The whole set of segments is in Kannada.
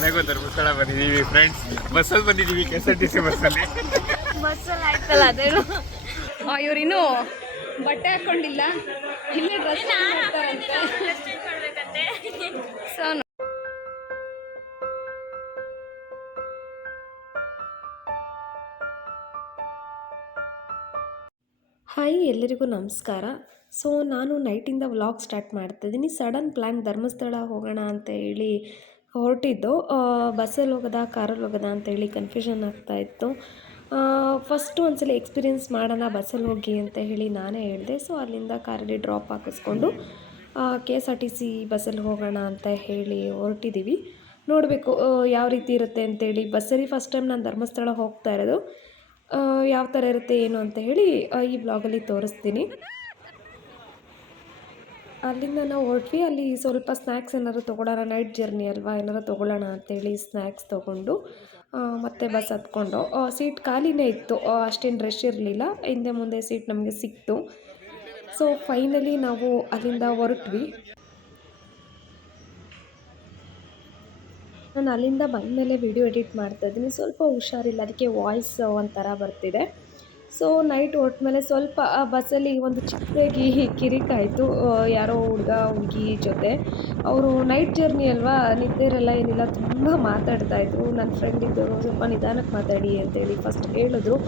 ಮನೆಗೂ ಧರ್ಮಸ್ಥಳ ಬಂದಿದ್ದೀವಿ ಫ್ರೆಂಡ್ಸ್. ಬಸ್ಸಲ್ಲಿ ಬಂದಿದ್ದೀವಿ, KSRTC ಬಸ್ಸಲ್ಲಿ. ಆಯ್ತಲ್ಲ ಅದೇನು. ಇವ್ರು ಇನ್ನೂ ಬಟ್ಟೆ ಹಾಕೊಂಡಿಲ್ಲ, ಇಲ್ಲೇ ಡ್ರೆಸ್ ಸೊ ಹಾಯ್, ಎಲ್ಲರಿಗೂ ನಮಸ್ಕಾರ. ಸೊ ನಾನು ನೈಟಿಂದ ವ್ಲಾಗ್ ಸ್ಟಾರ್ಟ್ ಮಾಡ್ತಾಯಿದ್ದೀನಿ. ಸಡನ್ ಪ್ಲ್ಯಾನ್ ಧರ್ಮಸ್ಥಳ ಹೋಗೋಣ ಅಂತ ಹೇಳಿ ಹೊರಟಿದ್ದು. ಬಸ್ಸಲ್ಲಿ ಹೋಗೋದಾ ಕಾರಲ್ಲಿ ಹೋಗೋದಾ ಅಂತೇಳಿ ಕನ್ಫ್ಯೂಷನ್ ಆಗ್ತಾಯಿತ್ತು. ಫಸ್ಟು ಒಂದ್ಸಲ ಎಕ್ಸ್ಪೀರಿಯೆನ್ಸ್ ಮಾಡೋಣ ಬಸ್ಸಲ್ಲಿ ಹೋಗಿ ಅಂತ ಹೇಳಿ ನಾನೇ ಹೇಳಿದೆ. ಸೊ ಅಲ್ಲಿಂದ ಕಾರಲ್ಲಿ ಡ್ರಾಪ್ ಹಾಕಿಸ್ಕೊಂಡು KSRTC ಬಸ್ಸಲ್ಲಿ ಹೋಗೋಣ ಅಂತ ಹೇಳಿ ಹೊರಟಿದ್ದೀವಿ. ನೋಡಬೇಕು ಯಾವ ರೀತಿ ಇರುತ್ತೆ ಅಂತೇಳಿ. ಬಸ್ಸಲ್ಲಿ ಫಸ್ಟ್ ಟೈಮ್ ನಾನು ಧರ್ಮಸ್ಥಳ ಹೋಗ್ತಾ ಇರೋದು. ಯಾವ ಥರ ಇರುತ್ತೆ ಏನು ಅಂತ ಹೇಳಿ ಈ ಬ್ಲಾಗಲ್ಲಿ ತೋರಿಸ್ತೀನಿ. ಅಲ್ಲಿಂದ ನಾವು ಹೊರಟ್ವಿ. ಅಲ್ಲಿ ಸ್ವಲ್ಪ ಸ್ನ್ಯಾಕ್ಸ್ ಏನಾದ್ರು ತೊಗೊಳೋಣ, ನೈಟ್ ಜರ್ನಿ ಅಲ್ವಾ, ಏನಾರು ತೊಗೊಳ್ಳೋಣ ಅಂತೇಳಿ ಸ್ನ್ಯಾಕ್ಸ್ ತೊಗೊಂಡು ಮತ್ತೆ ಬಸ್ ಹತ್ಕೊಂಡು. ಸೀಟ್ ಖಾಲಿನೇ ಇತ್ತು, ಅಷ್ಟೇನು ರಶ್ ಇರಲಿಲ್ಲ. ಹಿಂದೆ ಮುಂದೆ ಸೀಟ್ ನಮಗೆ ಸಿಕ್ತು. ಸೊ ಫೈನಲಿ ನಾವು ಅಲ್ಲಿಂದ ಹೊರಟ್ವಿ. ನಾನು ಅಲ್ಲಿಂದ ಬಂದಮೇಲೆ ವಿಡಿಯೋ ಎಡಿಟ್ ಮಾಡ್ತಾಯಿದ್ದೀನಿ. ಸ್ವಲ್ಪ ಹುಷಾರಿಲ್ಲ, ಅದಕ್ಕೆ ವಾಯ್ಸ್ ಒಂಥರ ಬರ್ತಿದೆ. ಸೊ ನೈಟ್ ಹೊರಟ್ಮೇಲೆ ಸ್ವಲ್ಪ ಬಸ್ಸಲ್ಲಿ ಒಂದು ಚಿಕ್ಕದಾಗಿ ಕಿರಿಕಾಯಿತು. ಯಾರೋ ಹುಡುಗ ಹುಡುಗಿ ಜೊತೆ. ಅವರು ನೈಟ್ ಜರ್ನಿ ಅಲ್ವಾ, ನಿದ್ದೆ ಇರಲ್ಲ ಏನಿಲ್ಲ, ತುಂಬ ಮಾತಾಡ್ತಾಯಿದ್ರು. ನನ್ನ ಫ್ರೆಂಡ್ ಇದ್ದವರು ಸ್ವಲ್ಪ ನಿಧಾನಕ್ಕೆ ಮಾತಾಡಿ ಅಂತೇಳಿ ಫಸ್ಟ್ ಹೇಳಿದ್ರು.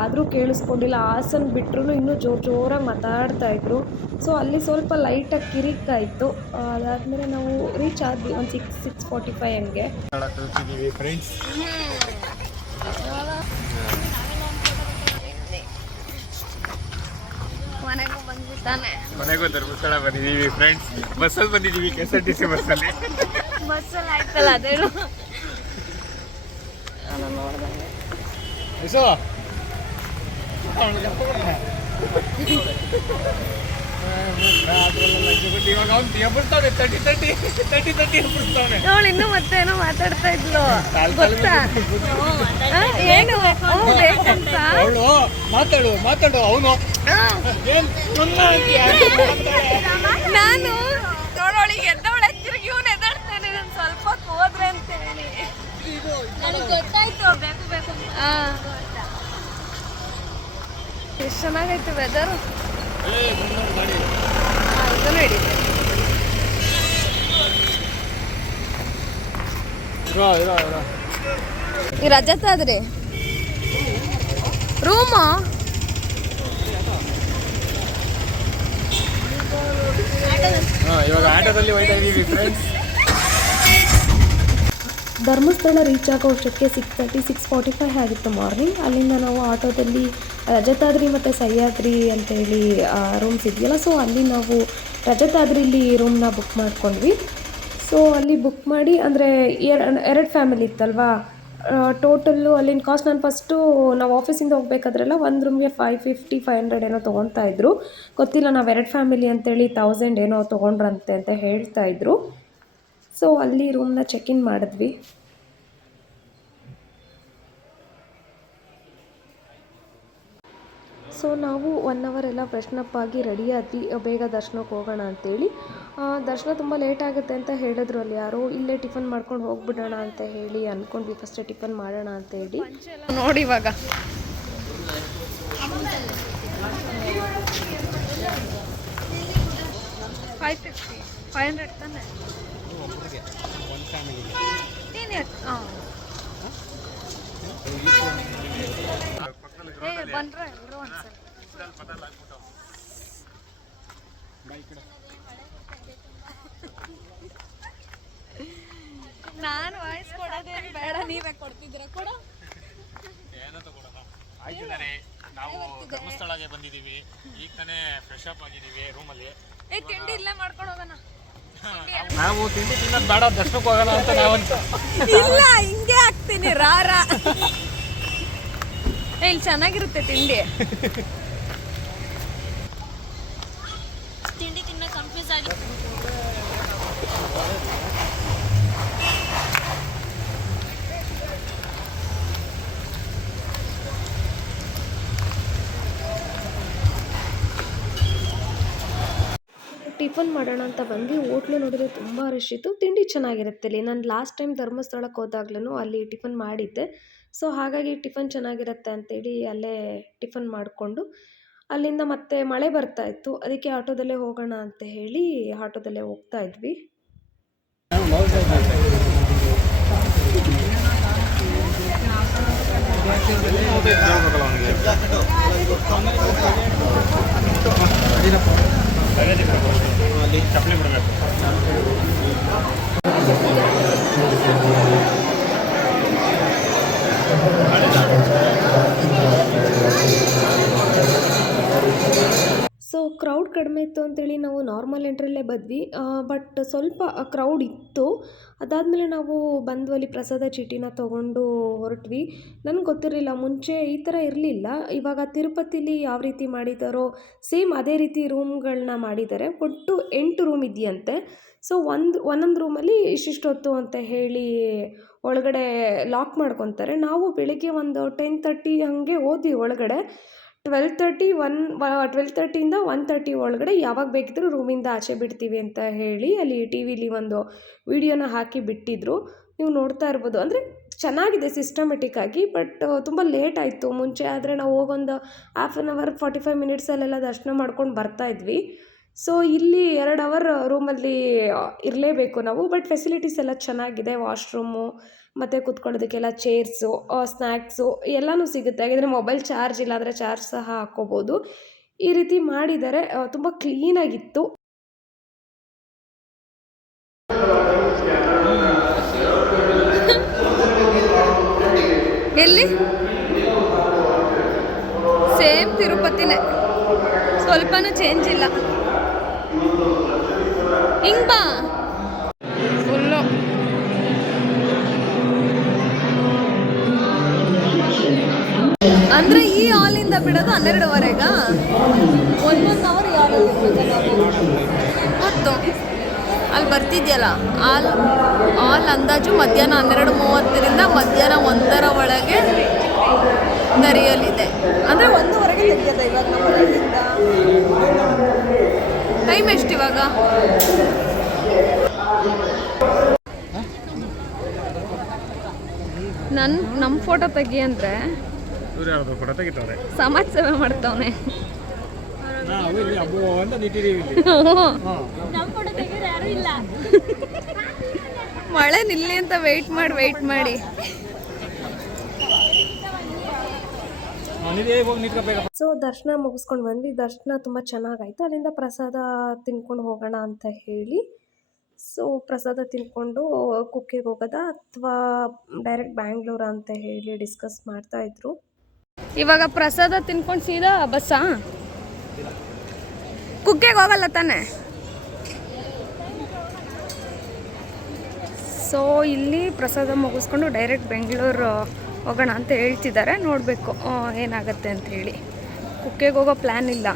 ಆದರೂ ಕೇಳಿಸ್ಕೊಂಡಿಲ್ಲ. ಹಾಸನ ಬಿಟ್ಟರು ಇನ್ನೂ ಜೋರಾಗಿ ಮಾತಾಡ್ತಾಯಿದ್ರು. ಸೊ ಅಲ್ಲಿ ಸ್ವಲ್ಪ ಲೈಟಾಗಿ ಕಿರಿಕಾಯಿತು. ಅದಾದಮೇಲೆ ನಾವು ರೀಚ್ ಆದ್ವಿ ಒಂದು 6:45 ಹಂಗೆ. ಫ್ರೆಂಡ್ಸ್ ಮನೆಗೂ ಧರ್ಮಸ್ಥಳ ಬಂದಿದ್ದೀವಿ ಫ್ರೆಂಡ್ಸ್. ಬಸ್ಸಲ್ಲಿ ಬಂದಿದ್ದೀವಿ, KSRTC ಬಸ್ಸಲ್ಲಿ. ಆಯ್ತಲ್ಲ ಅದೇನು. ಇವಾಗ ಅವ್ನು ಎಬ್ಬರ್ತಾನೆ 30 ಅವಳು ಇನ್ನೂ ಮತ್ತೇನೋ ಮಾತಾಡ್ತಾ ಇದ್ಲು ಗೊತ್ತಾ, ಏನು ಬೇಕಂತ. ಅವಳು ಮಾತಾಡು ಅವನು ನಾನು ನೋಡೋಳಿಗೆ ಎದ್ದವಳು ಎಚ್ಚರಿಗೆ ಇವನು ಎದ್ದಾಡ್ತಾನೆ. ನಾನು ಸ್ವಲ್ಪ ಹೊತ್ತು ಹೋದ್ರೆ ಅಂತ ಹೇಳಿ ನನಗೆ ಗೊತ್ತಾಯ್ತು ಬೇಕು ಎಷ್ಟು ಚೆನ್ನಾಗೈತೆ ವೆದರ್. ಇದನ್ನು ಹಿಡಿದೆ ಈ ರಜತ್ ಆದ್ರೆ ರೂಮು ಇವಾಗ ಆಟೋದಲ್ಲಿ ಹೋಗ್ತಾ ಇದೀವಿ ಫ್ರೆಂಡ್ಸ್. ಧರ್ಮಸ್ಥಳ ರೀಚ್ ಆಗೋ ವರ್ಷಕ್ಕೆ 6:30 6:45 ಆಗಿತ್ತು ಮಾರ್ನಿಂಗ್. ಅಲ್ಲಿಂದ ನಾವು ಆಟೋದಲ್ಲಿ ರಜತಾದ್ರಿ ಮತ್ತು ಸಹ್ಯಾದ್ರಿ ಅಂತೇಳಿ ರೂಮ್ಸ್ ಇದೆಯಲ್ಲ, ಸೊ ಅಲ್ಲಿ ನಾವು ರಜತಾದ್ರಿಲಿ ರೂಮ್ನ ಬುಕ್ ಮಾಡ್ಕೊಂಡ್ವಿ. ಸೊ ಅಲ್ಲಿ ಬುಕ್ ಮಾಡಿ, ಅಂದರೆ ಎರಡು ಫ್ಯಾಮಿಲಿ ಇತ್ತಲ್ವಾ, ಟೋಟಲ್ಲು ಅಲ್ಲಿನ ಕಾಸ್ಟ್. ನಾನು ಫಸ್ಟು ನಾವು ಆಫೀಸಿಂದ ಹೋಗ್ಬೇಕಾದ್ರೆಲ್ಲ ಒಂದು ರೂಮ್ಗೆ 550-500 ಏನೋ ತೊಗೊತಾಯಿದ್ರು. ಗೊತ್ತಿಲ್ಲ, ನಾವು 2 ಫ್ಯಾಮಿಲಿ ಅಂತೇಳಿ 1000 ಏನೋ ತೊಗೊಂಡ್ರಂತೆ ಅಂತ ಹೇಳ್ತಾಯಿದ್ರು. ಸೊ ಅಲ್ಲಿ ರೂಮ್ನ ಚೆಕ್-ಇನ್ ಮಾಡಿದ್ವಿ. ಸೊ ನಾವು 1 ಅವರ್ ಎಲ್ಲ ಫ್ರೆಶ್ನಪ್ ಆಗಿ ರೆಡಿ ಆದ್ವಿ, ಬೇಗ ದರ್ಶನಕ್ಕೆ ಹೋಗೋಣ ಅಂತೇಳಿ. ದರ್ಶನ ತುಂಬ ಲೇಟ್ ಆಗುತ್ತೆ ಅಂತ ಹೇಳಿದ್ರು ಅಲ್ಲಿ ಯಾರೋ. ಇಲ್ಲೇ ಟಿಫನ್ ಮಾಡ್ಕೊಂಡು ಹೋಗ್ಬಿಡೋಣ ಅಂತ ಹೇಳಿ ಅಂದ್ಕೊಂಡ್ವಿ. ಫಸ್ಟೇ ಟಿಫನ್ ಮಾಡೋಣ ಅಂತ ಹೇಳಿ ನೋಡಿ. ಇವಾಗ $500 ತಾನೆ ಬಂದ್ರೆ ಎಲ್ಲರೂ ಒಂದ್ಸಲ. ನಾನು ವಾಯ್ಸ್ ಕೊಡೋದೇನು ಬೇಡ, ನೀವೇ ಕೊಡ್ತಿದ್ದೀರ. ಕೊಡು. ನಾವು ಧರ್ಮಸ್ಥಳಗೆ ಬಂದಿದ್ದೀವಿ. ಈಗ ತಾನೇ ಫ್ರೆಶ್ ಅಪ್ ಆಗಿದ್ದೀವಿ ರೂಮಲ್ಲಿ. ತಿಂಡಿ ಇಲ್ಲೇ ಮಾಡ್ಕೊಂಡು ಹೋಗೋಣ. ನಾವು ತಿಂಡಿ ತಿನ್ನೋದು ಬೇಡ, ದರ್ಶನಕ್ಕೆ ಹೋಗೋಣ ಅಂತ ನಾವಂತ. ಇಲ್ಲ, ಹಿಂಗೆ ಹಾಕ್ತೀನಿ ರಾರ. ಇಲ್ಲಿ ಚೆನ್ನಾಗಿರುತ್ತೆ ತಿಂಡಿ. ತಿಂಡಿ ತಿನ್ನ ಕನ್ಫ್ಯೂಸ್ ಆಗಿ ಟಿಫನ್ ಮಾಡೋಣ ಅಂತ ಬಂದ್ವಿ. ಹೋಟ್ಲು ನೋಡಿದ್ರೆ ತುಂಬ ರಶ್ ಇತ್ತು. ತಿಂಡಿ ಚೆನ್ನಾಗಿರುತ್ತೆ ಇಲ್ಲಿ. ನಾನು ಲಾಸ್ಟ್ ಟೈಮ್ ಧರ್ಮಸ್ಥಳಕ್ಕೆ ಹೋದಾಗ್ಲೂ ಅಲ್ಲಿ ಟಿಫನ್ ಮಾಡಿದ್ದೆ. ಸೊ ಹಾಗಾಗಿ ಟಿಫನ್ ಚೆನ್ನಾಗಿರುತ್ತೆ ಅಂತೇಳಿ ಅಲ್ಲೇ ಟಿಫನ್ ಮಾಡಿಕೊಂಡು ಅಲ್ಲಿಂದ ಮತ್ತೆ ಮಳೆ ಬರ್ತಾ ಇತ್ತು. ಅದಕ್ಕೆ ಆಟೋದಲ್ಲೇ ಹೋಗೋಣ ಅಂತ ಹೇಳಿ ಆಟೋದಲ್ಲೇ ಹೋಗ್ತಾ ಇದ್ವಿ. ಚಪ್ಪಲಿ ಬಿಡಬೇಕು. ಸೊ ಕ್ರೌಡ್ ಕಡಿಮೆ ಇತ್ತು ಅಂತೇಳಿ ನಾವು ನಾರ್ಮಲ್ ಎಂಟ್ರಲ್ಲೇ ಬಂದ್ವಿ. ಬಟ್ ಸ್ವಲ್ಪ ಕ್ರೌಡ್ ಇತ್ತು. ಅದಾದಮೇಲೆ ನಾವು ಬಂದು ಅಲ್ಲಿ ಪ್ರಸಾದ ಚೀಟಿನ ತೊಗೊಂಡು ಹೊರಟ್ವಿ. ನನಗೆ ಗೊತ್ತಿರಲಿಲ್ಲ, ಮುಂಚೆ ಈ ಥರ ಇರಲಿಲ್ಲ. ಇವಾಗ ತಿರುಪತಿಲಿ ಯಾವ ರೀತಿ ಮಾಡಿದ್ದಾರೋ ಸೇಮ್ ಅದೇ ರೀತಿ ರೂಮ್ಗಳನ್ನ ಮಾಡಿದ್ದಾರೆ. ಒಟ್ಟು 8 ರೂಮ್ ಇದೆಯಂತೆ. ಸೊ ಒಂದೊಂದು ರೂಮಲ್ಲಿ ಇಷ್ಟಿಷ್ಟೊತ್ತು ಅಂತ ಹೇಳಿ ಒಳಗಡೆ ಲಾಕ್ ಮಾಡ್ಕೊತಾರೆ. ನಾವು ಬೆಳಿಗ್ಗೆ ಒಂದು 10:30 ಹಾಗೆ ಹೋದ್ವಿ ಒಳಗಡೆ. 12:30ಇಂದ 1:30 ಒಳಗಡೆ ಯಾವಾಗ ಬೇಕಿದ್ರೂ ರೂಮಿಂದ ಆಚೆ ಬಿಡ್ತೀವಿ ಅಂತ ಹೇಳಿ ಅಲ್ಲಿ ಟಿ ವಿಲಿ ಒಂದು ವಿಡಿಯೋನ ಹಾಕಿ ಬಿಟ್ಟಿದ್ರು. ನೀವು ನೋಡ್ತಾ ಇರ್ಬೋದು. ಅಂದರೆ ಚೆನ್ನಾಗಿದೆ ಸಿಸ್ಟಮೆಟಿಕ್ ಆಗಿ. ಬಟ್ ತುಂಬ ಲೇಟ್ ಆಯಿತು. ಮುಂಚೆ ಆದರೆ ನಾವು ಹೋಗೊಂದು ಹಾಫ್ ಆನ್ ಅವರ್ 45 ಮಿನಿಟ್ಸಲ್ಲೆಲ್ಲ ದರ್ಶನ ಮಾಡ್ಕೊಂಡು ಬರ್ತಾಯಿದ್ವಿ. ಸೊ ಇಲ್ಲಿ 2 ಅವರ್ ರೂಮಲ್ಲಿ ಇರಲೇಬೇಕು ನಾವು. ಬಟ್ ಫೆಸಿಲಿಟೀಸ್ ಎಲ್ಲ ಚೆನ್ನಾಗಿದೆ. ವಾಶ್ರೂಮು ಮತ್ತು ಕೂತ್ಕೊಳ್ಳೋದಕ್ಕೆಲ್ಲ ಚೇರ್ಸು, ಸ್ನ್ಯಾಕ್ಸು ಎಲ್ಲನೂ ಸಿಗುತ್ತೆ. ಹಾಗಿದ್ರೆ ಮೊಬೈಲ್ ಚಾರ್ಜ್ ಇಲ್ಲಾಂದರೆ ಚಾರ್ಜ್ ಸಹ ಹಾಕ್ಕೋಬೋದು. ಈ ರೀತಿ ಮಾಡಿದ್ದಾರೆ. ತುಂಬ ಕ್ಲೀನಾಗಿತ್ತು. ಎಲ್ಲಿ ಸೇಮ್ ತಿರುಪತಿನೇ, ಸ್ವಲ್ಪನೂ ಚೇಂಜ್ ಇಲ್ಲ. ಹಿಂಗ್ ಬಾ ಫುಲ್ಲು. ಅಂದರೆ ಈ ಹಾಲಿಂದ ಬಿಡೋದು 12ವರೆಗ. 1 ಅವರ್ ಈ ಹಾಲಲ್ಲಿ ಇರಬೇಕು ನಾವು. ಗೊತ್ತು ಅಲ್ಲಿ ಬರ್ತಿದ್ಯಲ್ಲ ಹಾಲ್ ಅಂದಾಜು ಮಧ್ಯಾಹ್ನ 12:30ರಿಂದ ಮಧ್ಯಾಹ್ನ 1 ಒಳಗೆ ತೆರೆಯಲಿದೆ. ಅಂದರೆ 1ವರೆಗೆ ತೆಗೆಯೋದ ಇವಾಗ ನಮ್ಮ ಮನೆಯಿಂದ. ಟೈಮ್ ಎಷ್ಟು ಇವಾಗ? ನಮ್ಮ ಫೋಟೋ ತೆಗಿ ಅಂದರೆ ಫೋಟೋ ತೆಗಿತಾರೆ. ಸಮಾಜ ಸೇವೆ ಮಾಡ್ತಾವನೆ. ಮಳೆ ನಿಲ್ಲಿ ಅಂತ ವೆಯ್ಟ್ ಮಾಡಿ ಸೊ ದರ್ಶನ ಮುಗಿಸ್ಕೊಂಡು ಬಂದ್ವಿ. ದರ್ಶನ ತುಂಬ ಚೆನ್ನಾಗಾಯಿತು. ಅಲ್ಲಿಂದ ಪ್ರಸಾದ ತಿನ್ಕೊಂಡು ಹೋಗೋಣ ಅಂತ ಹೇಳಿ ಸೊ ಪ್ರಸಾದ ತಿನ್ಕೊಂಡು ಕುಕ್ಕೆಗೆ ಹೋಗೋದಾ ಅಥವಾ ಡೈರೆಕ್ಟ್ ಬ್ಯಾಂಗ್ಳೂರು ಅಂತ ಹೇಳಿ ಡಿಸ್ಕಸ್ ಮಾಡ್ತಾಯಿದ್ರು. ಇವಾಗ ಪ್ರಸಾದ ತಿನ್ಕೊಂಡು ಸೀದಾ ಬಸ್ಸಾ? ಕುಕ್ಕೆಗೆ ಹೋಗಲ್ಲ ತಾನೆ? ಸೊ ಇಲ್ಲಿ ಪ್ರಸಾದ ಮುಗಿಸ್ಕೊಂಡು ಡೈರೆಕ್ಟ್ ಬೆಂಗಳೂರು ಹೋಗೋಣ ಅಂತ ಹೇಳ್ತಿದ್ದಾರೆ. ನೋಡಬೇಕು ಏನಾಗುತ್ತೆ ಅಂತ ಹೇಳಿ. ಕುಕ್ಕೆಗೆ ಹೋಗೋ ಪ್ಲ್ಯಾನ್ ಇಲ್ಲ.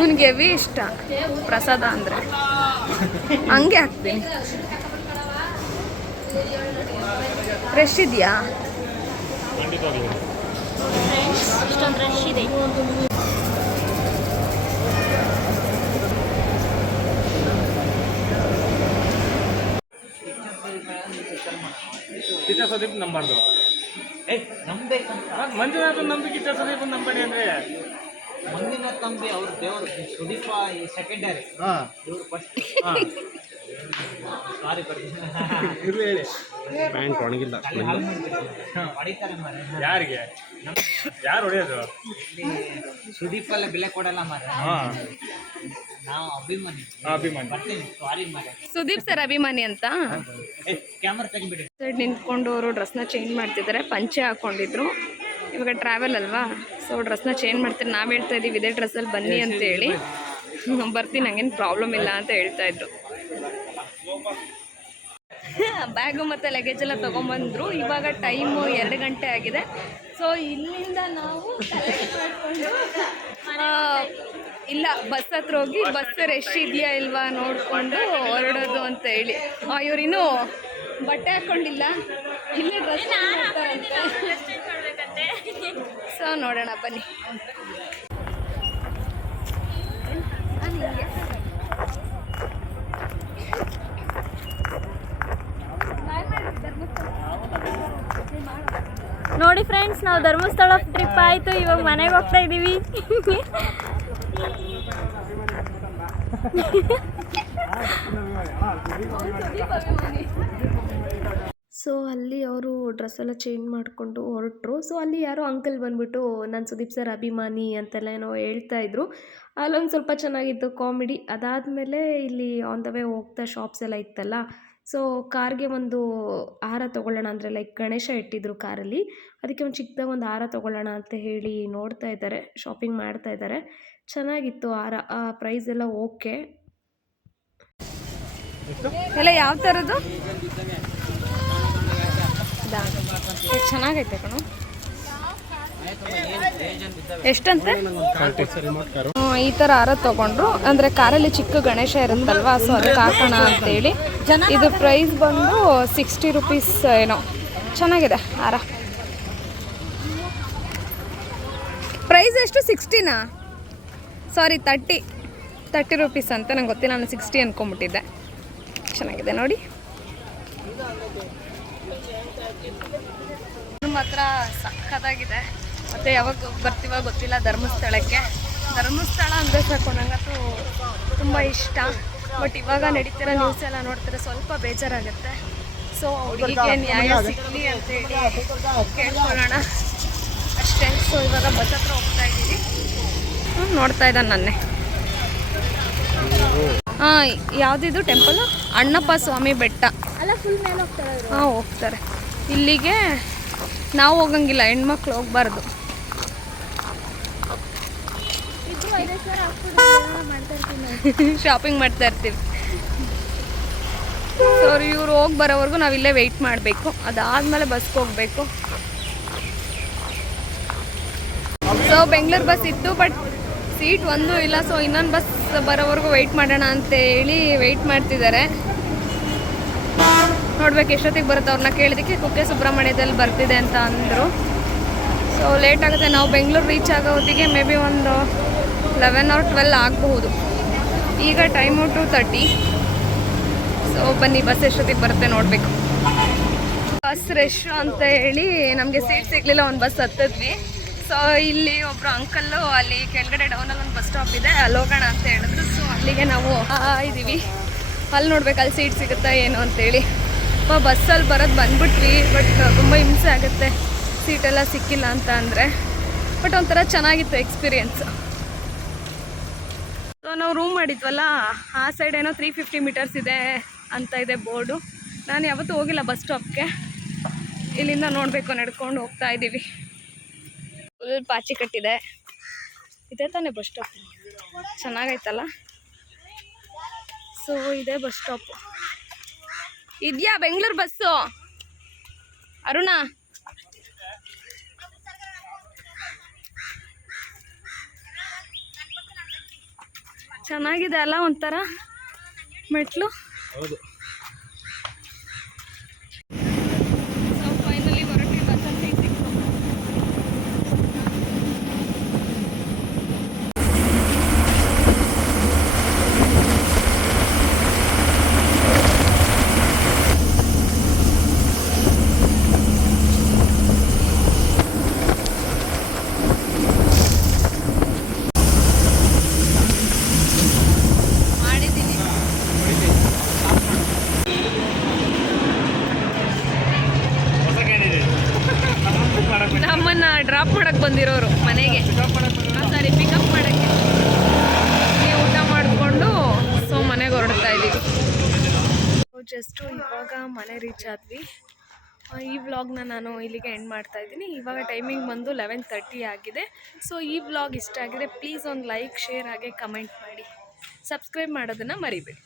ನನಗೆ ಹೆವಿ ಇಷ್ಟ ಪ್ರಸಾದ ಅಂದರೆ, ಹಂಗೆ ಹಾಕ್ತೀನಿ. ಫ್ರೆಶ್ ಇದೆಯಾ? ಇಷ್ಟೊಂದು ರಶ್ ಇದೆ. ಕಿಚ್ಚ ಸುದೀಪ್ ನಂಬಾರ್ದು. ಮಂಜುನಾಥ್ ನಮ್ದು ಕಿಚ್ಚ ಸುದೀಪ್ ನಂಬಡಿ ಅಂದ್ರೆ ಮಂಜುನಾಥ್ ನಂಬಿ ಅವ್ರ ದೇವರು. ಸುದೀಪ ಈ ಸೆಕೆಂಡರಿ, ಇವ್ರು ಫಸ್ಟ್. ಸಾರಿ ಇರ್ಲಿ ಹೇಳಿ. ಪ್ಯಾಂಟ್ ಒಣಗಿಲ್ಲ. ಹೊಡಿತಾರೆ ಮಾರೆ. ಯಾರಿಗೆ? ಯಾರು ಹೊಡೆಯೋದು? ಸುದೀಪ್ ಎಲ್ಲ ಬೆಲೆ ಕೊಡಲ್ಲ ಮಾರೆ. ನಾವು ಅಭಿಮಾನಿ. ಬರ್ತೀನಿ. ಸಾರಿ ಮಾರೆ. ಸುದೀಪ್ ಸರ್ ಅಭಿಮಾನಿ ಅಂತ ಕ್ಯಾಮರಾ ತೆಗಿಬಿಡಿ. ಸೈಡ್ ನಿಂತ್ಕೊಂಡು ಅವರು ಡ್ರೆಸ್ನ ಚೇಂಜ್ ಮಾಡ್ತಿದ್ದಾರೆ. ಪಂಚೆ ಹಾಕ್ಕೊಂಡಿದ್ರು. ಇವಾಗ ಟ್ರಾವೆಲ್ ಅಲ್ವಾ, ಸೊ ಡ್ರೆಸ್ನ ಚೇಂಜ್ ಮಾಡ್ತಾರೆ. ನಾವು ಹೇಳ್ತಾ ಇದ್ದೀವಿ ಇದೇ ಡ್ರೆಸ್ಸಲ್ಲಿ ಬನ್ನಿ ಅಂತೇಳಿ. ಬರ್ತೀನಿ, ಹಂಗೇನು ಪ್ರಾಬ್ಲಮ್ ಇಲ್ಲ ಅಂತ ಹೇಳ್ತಾ ಇದ್ರು. ಬ್ಯಾಗು ಮತ್ತು ಲಗೇಜ್ ಎಲ್ಲ ತೊಗೊಂಬಂದರು. ಇವಾಗ ಟೈಮು 2 ಗಂಟೆ ಆಗಿದೆ. ಸೊ ಇಲ್ಲಿಂದ ನಾವು ಕಲೆಕ್ಟ್ ಮಾಡಿಕೊಂಡು ಇಲ್ಲ, ಬಸ್ ಹತ್ರ ಹೋಗಿ ಬಸ್ ರಶ್ ಇದೆಯಾ ಇಲ್ವಾ ನೋಡಿಕೊಂಡು ಹೊರಡೋದು ಅಂತ ಹೇಳಿ. ಇವರಿನ್ನೂ ಬಟ್ಟೆ ಹಾಕ್ಕೊಂಡಿಲ್ಲ, ಇಲ್ಲೇ ಡ್ರೆಸ್ ಮಾಡ್ತಾರಂತೆ. ಸೊ ನೋಡೋಣ ಬನ್ನಿ. ನೋಡಿ ಫ್ರೆಂಡ್ಸ್, ನಾವು ಧರ್ಮಸ್ಥಳ ಟ್ರಿಪ್ ಆಯಿತು, ಇವಾಗ ಮನೆಗೆ ಹೋಗ್ತಾ ಇದ್ದೀವಿ. ಸೊ ಅಲ್ಲಿ ಅವರು ಡ್ರೆಸ್ ಎಲ್ಲ ಚೇಂಜ್ ಮಾಡಿಕೊಂಡು ಹೊರಟರು. ಸೊ ಅಲ್ಲಿ ಯಾರೋ ಅಂಕಲ್ ಬಂದುಬಿಟ್ಟು ನಾನು ಸುದೀಪ್ ಸರ್ ಅಭಿಮಾನಿ ಅಂತೆಲ್ಲ ಏನೋ ಹೇಳ್ತಾಯಿದ್ರು. ಅಲ್ಲೊಂದು ಸ್ವಲ್ಪ ಚೆನ್ನಾಗಿತ್ತು ಕಾಮಿಡಿ. ಅದಾದಮೇಲೆ ಇಲ್ಲಿ ಆನ್ ದ ವೇ ಹೋಗ್ತಾ ಶಾಪ್ಸ್ ಎಲ್ಲ ಇತ್ತಲ್ಲ, ಸೊ ಕಾರ್ಗೆ ಒಂದು ಹಾರ ತೊಗೊಳ್ಳೋಣ ಅಂದರೆ ಲೈಕ್ ಗಣೇಶ ಇಟ್ಟಿದ್ರು ಕಾರಲ್ಲಿ, ಅದಕ್ಕೆ ಒಂದು ಚಿಕ್ಕದಾಗ ಒಂದು ಹಾರ ತೊಗೊಳ್ಳೋಣ ಅಂತ ಹೇಳಿ ನೋಡ್ತಾ ಇದ್ದಾರೆ, ಶಾಪಿಂಗ್ ಮಾಡ್ತಾ ಇದ್ದಾರೆ. ಚೆನ್ನಾಗಿತ್ತು ಹಾರ, ಪ್ರೈಸ್ ಎಲ್ಲ ಓಕೆ. ಎಲ್ಲ ಯಾವ ಥರದ್ದು ಚೆನ್ನಾಗೈತೆ ಕಣೋ. ಎಷ್ಟಂತೆ? ಈ ಥರ ಹಾರ ತೊಗೊಂಡ್ರು, ಅಂದರೆ ಕಾರಲ್ಲಿ ಚಿಕ್ಕ ಗಣೇಶ ಇರುತ್ತಲ್ವಾ, ಸೊ ಅದಕ್ಕೆ ಹಾಕೋಣ ಅಂತೇಳಿ. ಇದು ಪ್ರೈಸ್ ಬಂದು 60 ರೂಪೀಸ್ ಏನೋ. ಚೆನ್ನಾಗಿದೆ ಹಾರ. ಪ್ರೈಸ್ ಎಷ್ಟು? 60ನಾ? ಸಾರಿ 30 ರೂಪೀಸ್ ಅಂತ ನಂಗೆ ಗೊತ್ತಿಲ್ಲ, ನಾನು 60 ಅಂದ್ಕೊಂಬಿಟ್ಟಿದ್ದೆ. ಚೆನ್ನಾಗಿದೆ ನೋಡಿ. ಮಾತ್ರ ಸಕ್ಕತ್ತಾಗಿದೆ. ಮತ್ತು ಯಾವಾಗ ಬರ್ತೀವ ಗೊತ್ತಿಲ್ಲ ಧರ್ಮಸ್ಥಳಕ್ಕೆ. ಧರ್ಮಸ್ಥಳ ಅಂದರೆ ಸಾಕು ನಂಗಂತೂ ತುಂಬ ಇಷ್ಟ. ಬಟ್ ಇವಾಗ ನಡೀತಿರೋ ನ್ಯೂಸ್ ಎಲ್ಲ ನೋಡ್ತಾರೆ ಸ್ವಲ್ಪ ಬೇಜಾರಾಗುತ್ತೆ. ಸೊ ಹುಡುಗಿಗೆ ನ್ಯಾಯ ಸಿಗಲಿ ಅಂತೇಳಿ ಕೇಳ್ಕೊಳ್ಳೋಣ ಅಷ್ಟೇ. ಸೊ ಇವಾಗ ಬಸ್ ಹತ್ರ ಹೋಗ್ತಾ ಇದ್ದೀವಿ. ನೋಡ್ತಾ ಇದ್ದಾನೆ ನನ್ನೇ. ಹಾಂ, ಯಾವುದಿದು ಟೆಂಪಲ್? ಅಣ್ಣಪ್ಪ ಸ್ವಾಮಿ ಬೆಟ್ಟ ಅಲ್ಲ, ಫುಲ್ ಮೇಲೆ ಹೋಗ್ತಾರೆ. ಹಾಂ, ಹೋಗ್ತಾರೆ. ಇಲ್ಲಿಗೆ ನಾವು ಹೋಗಂಗಿಲ್ಲ, ಹೆಣ್ಮಕ್ಳು ಹೋಗ್ಬಾರ್ದು. ಶಾಪಿಂಗ್ ಮಾಡ್ತಾ ಇರ್ತೀವಿ. ಸೊ ಇವ್ರು ಹೋಗಿ ಬರೋವರೆಗೂ ನಾವಿಲ್ಲೇ ವೆಯ್ಟ್ ಮಾಡಬೇಕು. ಅದಾದಮೇಲೆ ಬಸ್ಗೆ ಹೋಗಬೇಕು. ಸೊ ಬೆಂಗಳೂರು ಬಸ್ ಇತ್ತು, ಬಟ್ ಸೀಟ್ ಒಂದೂ ಇಲ್ಲ. ಸೊ ಇನ್ನೊಂದು ಬಸ್ ಬರೋವರೆಗೂ ವೆಯ್ಟ್ ಮಾಡೋಣ ಅಂತ ಹೇಳಿ ವೆಯ್ಟ್ ಮಾಡ್ತಿದ್ದಾರೆ. ನೋಡ್ಬೇಕು ಎಷ್ಟೊತ್ತಿಗೆ ಬರುತ್ತೆ. ಅವ್ರನ್ನ ಕೇಳಿದಕ್ಕೆ ಕುಕ್ಕೆ ಸುಬ್ರಹ್ಮಣ್ಯದಲ್ಲಿ ಬರ್ತಿದೆ ಅಂತ ಅಂದರು. ಸೊ ಲೇಟ್ ಆಗುತ್ತೆ. ನಾವು ಬೆಂಗಳೂರು ರೀಚ್ ಆಗೋ ಹೊತ್ತಿಗೆ ಮೇ ಬಿ ಒಂದು 11 or 12 ಆಗಬಹುದು. ಈಗ ಟೈಮು 2:30. ಸೊ ಬನ್ನಿ, ಬಸ್ ಎಷ್ಟೊತ್ತಿಗೆ ಬರುತ್ತೆ ನೋಡಬೇಕು. ಬಸ್ ರಶ್ ಅಂತ ಹೇಳಿ ನಮಗೆ ಸೀಟ್ ಸಿಗಲಿಲ್ಲ. ಒಂದು ಬಸ್ ಹತ್ತಿದ್ವಿ. ಸೊ ಇಲ್ಲಿ ಒಬ್ಬರು ಅಂಕಲ್ಲು ಅಲ್ಲಿ ಕೆಳಗಡೆ ಡೌನಲ್ಲಿ ಒಂದು ಬಸ್ ಸ್ಟಾಪ್ ಇದೆ, ಅಲ್ಲಿ ಹೋಗೋಣ ಅಂತ ಹೇಳಿದ್ರು. ಸೊ ಅಲ್ಲಿಗೆ ನಾವು ಇದ್ದೀವಿ. ಅಲ್ಲಿ ನೋಡ್ಬೇಕು ಅಲ್ಲಿ ಸೀಟ್ ಸಿಗುತ್ತಾ ಏನು ಅಂತೇಳಿ. ಬಸ್ಸಲ್ಲಿ ಬರೋದು ಬಂದ್ಬಿಟ್ವಿ, ಬಟ್ ತುಂಬ ಹಿಂಸೆ ಆಗುತ್ತೆ ಸೀಟೆಲ್ಲ ಸಿಕ್ಕಿಲ್ಲ ಅಂತ ಅಂದರೆ. ಬಟ್ ಒಂಥರ ಚೆನ್ನಾಗಿತ್ತು ಎಕ್ಸ್ಪೀರಿಯೆನ್ಸ್. ಸೊ ನಾವು ರೂಮ್ ಮಾಡಿದ್ವಲ್ಲ, ಆ ಸೈಡ್ ಏನೋ 350 meters ಇದೆ ಅಂತ ಇದೆ ಬೋರ್ಡು. ನಾನು ಯಾವತ್ತೂ ಹೋಗಿಲ್ಲ ಬಸ್ ಸ್ಟಾಪ್ಗೆ. ಇಲ್ಲಿಂದ ನೋಡಬೇಕು, ನಡ್ಕೊಂಡು ಹೋಗ್ತಾ ಇದ್ದೀವಿ. ಫುಲ್ ಪಾಚಿ ಕಟ್ಟಿದೆ. ಇದೇ ತಾನೇ ಬಸ್ ಸ್ಟಾಪ್? ಚೆನ್ನಾಗೈತಲ್ಲ. ಸೊ ಇದೇ ಬಸ್ ಸ್ಟಾಪ್. ಇದೆಯಾ ಬೆಂಗಳೂರು ಬಸ್ಸು? ಅರುಣ, ಚೆನ್ನಾಗಿದೆ ಅಲ್ಲ ಒಂಥರ ಮೆಟ್ಲು. ಸೊ ಫೈನಲಿ ಹೊರಟಿ ಬಸ್ಸಲ್ಲಿ ಸೀಟ್ ಸಿಕ್ತು. ನಮ್ಮನ್ನ ಡ್ರಾಪ್ ಮಾಡಕ್ಕೆ ಬಂದಿರೋರು ಮನೆಗೆ, ಸಾರಿ ಪಿಕಪ್ ಮಾಡೋಕ್ಕೆ. ಊಟ ಮಾಡಿಕೊಂಡು ಸೊ ಮನೆಗೆ ಹೊರಡ್ತಾ ಇದ್ದೀವಿ. ಜಸ್ಟು ಇವಾಗ ಮನೆ ರೀಚ್ ಆದ್ವಿ. ಈ ವ್ಲಾಗ್ನ ನಾನು ಇಲ್ಲಿಗೆ ಎಂಡ್ ಮಾಡ್ತಾ ಇದ್ದೀನಿ. ಇವಾಗ ಟೈಮಿಂಗ್ ಬಂದು 11:30 ಆಗಿದೆ. ಸೊ ಈ ವ್ಲಾಗ್ ಇಷ್ಟ ಆಗಿದೆ ಪ್ಲೀಸ್ ಒಂದು ಲೈಕ್, ಶೇರ್ ಹಾಗೆ ಕಮೆಂಟ್ ಮಾಡಿ. ಸಬ್ಸ್ಕ್ರೈಬ್ ಮಾಡೋದನ್ನು ಮರಿಬೇಡಿ.